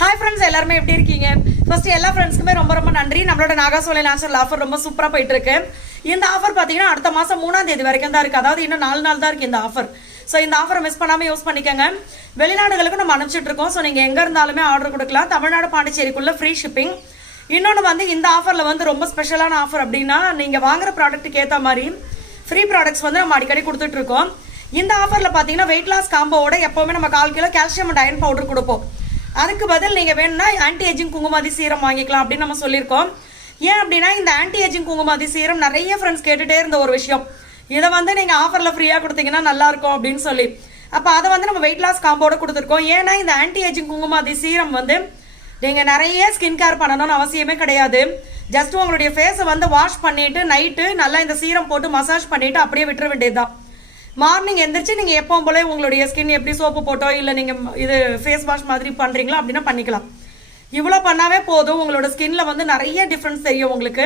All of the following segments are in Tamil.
ஹாய் ஃப்ரெண்ட்ஸ், எல்லாருமே எப்படி இருக்கீங்க? ஃபர்ஸ்ட் எல்லா ஃப்ரெண்ட்ஸ்க்குமே ரொம்ப ரொம்ப நன்றி. நம்மளோட நாகாசோலை நேச்சுரல் ஆஃபர் ரொம்ப சூப்பராக போயிட்டு இருக்கு. இந்த ஆஃபர் பார்த்தீங்கன்னா அடுத்த மாதம் 3ஆம் தேதி வரைக்கும் தான் இருக்கு. அதாவது இன்னும் 4 நாள் தான் இருக்கு இந்த ஆஃபர். ஸோ இந்த ஆஃபரை மிஸ் பண்ணாமல் யூஸ் பண்ணிக்கோங்க. வெளிநாடுகளுக்கு நம்ம அனுப்பிச்சிட்டு இருக்கோம். ஸோ நீங்கள் எங்கே இருந்தாலுமே ஆர்டர் கொடுக்கலாம். தமிழ்நாடு பாண்டிச்சேரிக்குள்ள ஃப்ரீ ஷிப்பிங். இன்னொன்று வந்து இந்த ஆஃபரில் வந்து ரொம்ப ஸ்பெஷலான ஆஃபர் அப்படின்னா, நீங்கள் வாங்குற ப்ராடக்ட்டுக்கு ஏற்ற மாதிரி ஃப்ரீ ப்ராடக்ட்ஸ் வந்து நம்ம அடிக்கடி கொடுத்துட்டு இருக்கோம். இந்த ஆஃபரில் பார்த்தீங்கன்னா வெயிட் லாஸ் காம்போவோட எப்போவுமே நம்ம 1/4 kilo calcium and iron powder கொடுப்போம். அதுக்கு பதில் நீங்கள் வேணும்னா ஆன்டி ஏஜிங் குங்குமாதி சீரம் வாங்கிக்கலாம் அப்படின்னு நம்ம சொல்லியிருக்கோம். ஏன் அப்படின்னா, இந்த ஆன்டி ஏஜிங் குங்குமாதி சீரம் நிறைய ஃப்ரெண்ட்ஸ் கேட்டுகிட்டே இருந்த ஒரு விஷயம். இதை வந்து நீங்கள் ஆஃபரில் ஃப்ரீயாக கொடுத்தீங்கன்னா நல்லாயிருக்கும் அப்படின்னு சொல்லி, அப்போ அதை வந்து நம்ம வெயிட் லாஸ் காம்போட கொடுத்துருக்கோம். ஏன்னா இந்த ஆன்டி ஏஜிங் குங்குமாதி சீரம் வந்து நீங்கள் நிறைய ஸ்கின் கேர் பண்ணணும்னு அவசியமே கிடையாது. ஜஸ்ட் உங்களுடைய ஃபேஸை வந்து வாஷ் பண்ணிவிட்டு நைட்டு நல்லா இந்த சீரம் போட்டு மசாஜ் பண்ணிவிட்டு அப்படியே விட்டுற வேண்டியது தான். மார்னிங் எந்திரிச்சு நீங்கள் எப்பவும் போல உங்களுடைய ஸ்கின் எப்படி சோப்பு போட்டோ இல்லை நீங்கள் இது ஃபேஸ் வாஷ் மாதிரி பண்ணுறீங்களோ அப்படின்னா பண்ணிக்கலாம். இவ்வளோ பண்ணாவே போதும். உங்களோட ஸ்கின்ல வந்து நிறைய டிஃப்ரென்ஸ் தெரியும் உங்களுக்கு.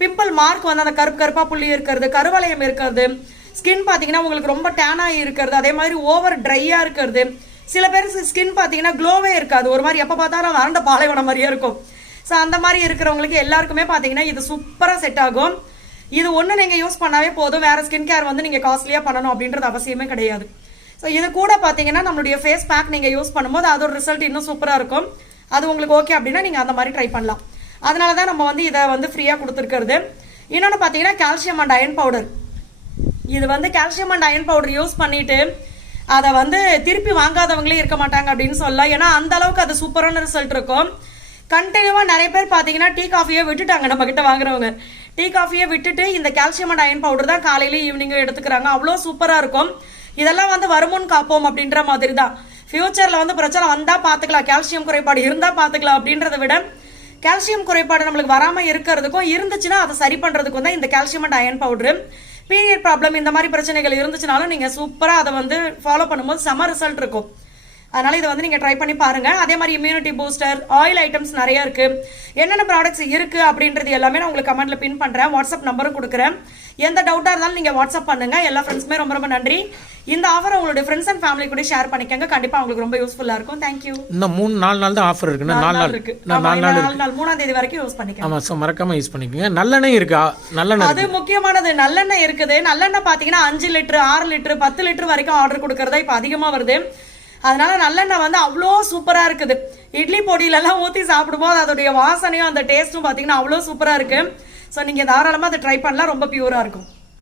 பிம்பிள் மார்க் வந்து அந்த கருப்பாக புள்ளி இருக்கிறது, கருவளையம் இருக்கிறது, ஸ்கின் பார்த்தீங்கன்னா உங்களுக்கு ரொம்ப டேனாக இருக்கிறது, அதே மாதிரி ஓவர் ட்ரையாக இருக்கிறது. சில பேர் ஸ்கின் பார்த்தீங்கன்னா க்ளோவே இருக்காது, ஒரு மாதிரி எப்போ பார்த்தாலும் வறண்ட பாலைவனம் மாதிரியே இருக்கும். ஸோ அந்த மாதிரி இருக்கிறவங்களுக்கு எல்லாருக்குமே பார்த்தீங்கன்னா இது சூப்பராக செட் ஆகும். இது ஒன்று நீங்கள் யூஸ் பண்ணாவே போதும். வேறு ஸ்கின் கேர் வந்து நீங்கள் காஸ்ட்லியாக பண்ணணும் அப்படின்றது அவசியமே கிடையாது. ஸோ இது கூட பார்த்தீங்கன்னா நம்மளுடைய ஃபேஸ் பேக் நீங்கள் யூஸ் பண்ணும்போது அதோட ரிசல்ட் இன்னும் சூப்பராக இருக்கும். அது உங்களுக்கு ஓகே அப்படின்னா நீங்கள் அந்த மாதிரி ட்ரை பண்ணலாம். அதனால தான் நம்ம வந்து இதை வந்து ஃப்ரீயாக கொடுத்துருக்கிறது. இன்னொன்று பார்த்தீங்கன்னா கால்சியம் அண்ட் அயன் பவுடர். இது வந்து calcium and iron powder use பண்ணிட்டு அதை வந்து திருப்பி வாங்காதவங்களே இருக்க மாட்டாங்க அப்படின்னு சொல்லலாம். ஏன்னா அந்த அளவுக்கு அது சூப்பரான ரிசல்ட் இருக்கும். கண்டினியூவாக நிறைய பேர் பார்த்தீங்கன்னா டீ காஃபியை விட்டுட்டாங்க. நம்ம கிட்ட வாங்குறவங்க டீ காஃபியை விட்டுட்டு இந்த கால்சியம் அண்ட் அயன் பவுடர் தான் காலையில ஈவினிங்கும் எடுத்துக்கிறாங்க. அவ்வளோ சூப்பராக இருக்கும். இதெல்லாம் வந்து வருமுன் காப்போம் அப்படின்ற மாதிரி தான். ஃபியூச்சரில் வந்து பிரச்சனை வந்தால் பார்த்துக்கலாம், கால்சியம் குறைபாடு இருந்தால் பார்த்துக்கலாம் அப்படின்றத விட கால்சியம் குறைபாடு நம்மளுக்கு வராமல் இருக்கிறதுக்கும் இருந்துச்சுன்னா அதை சரி பண்ணுறதுக்கும் தான் இந்த calcium and iron powder. Period problem இந்த மாதிரி பிரச்சனைகள் இருந்துச்சுனாலும் நீங்கள் சூப்பராக அதை வந்து ஃபாலோ பண்ணும்போது செம ரிசல்ட் இருக்கும். அதனால இதை வந்து நீங்கள் ட்ரை பண்ணி பாருங்க. அதே மாதிரி இம்யூனிட்டி பூஸ்டர், ஆயில் ஐட்டம்ஸ் நிறைய இருக்கு. என்னென்ன ப்ராடக்ட்ஸ் இருக்கு அப்படின்றது எல்லாமே நான் உங்களுக்கு கமெண்ட்ல பின் பண்றேன். வாட்ஸ்அப் நம்பரும் கொடுக்குறேன். எந்த டவுட்டா இருந்தாலும் நீங்க வாட்ஸ்அப் பண்ணுங்க. எல்லா ஃப்ரெண்ட்ஸ்மே ரொம்ப ரொம்ப நன்றி. இந்த ஆஃபர் உங்களுடைய ஃப்ரெண்ட்ஸ் அண்ட் ஃபேமிலி கூட ஷேர் பண்ணிக்கங்க. கண்டிப்பா உங்களுக்கு ரொம்ப யூஸ்ஃபுல்லா இருக்கும். தேங்க்யூ. இன்னும் 4 நாள் தான் ஆஃபர் இருக்கு. 4 நாள் இருக்கு. 4 நாள் 3ஆம் தேதி வரைக்கும் யூஸ் பண்ணிக்கங்க. ஆமா, சோ மறக்காம யூஸ் பண்ணிக்கங்க. நல்லெண்ணெய் இருக்கா? நல்லெண்ணெய் அது முக்கியமானது. நல்லெண்ணெய் இருக்குது. நல்லெண்ணெய் பாத்தீங்கன்னா 5 லிட்டர் 6 லிட்டர் 10 லிட்டர் வரைக்கும் ஆர்டர் கொடுக்கறதா இப்ப அதிகமா வருது. அதனால நல்லெண்ணெய் வந்து அவ்வளோ சூப்பரா இருக்குது. இட்லி பொடியிலெல்லாம் ஊற்றி சாப்பிடும்போது அதோடைய வாசனையும் அந்த டேஸ்ட்டும் பார்த்தீங்கன்னா அவ்வளோ சூப்பராக இருக்கு. ஸோ நீங்கள் தாராளமாக அதை ட்ரை பண்ணலாம். ரொம்ப பியூராக இருக்கும்.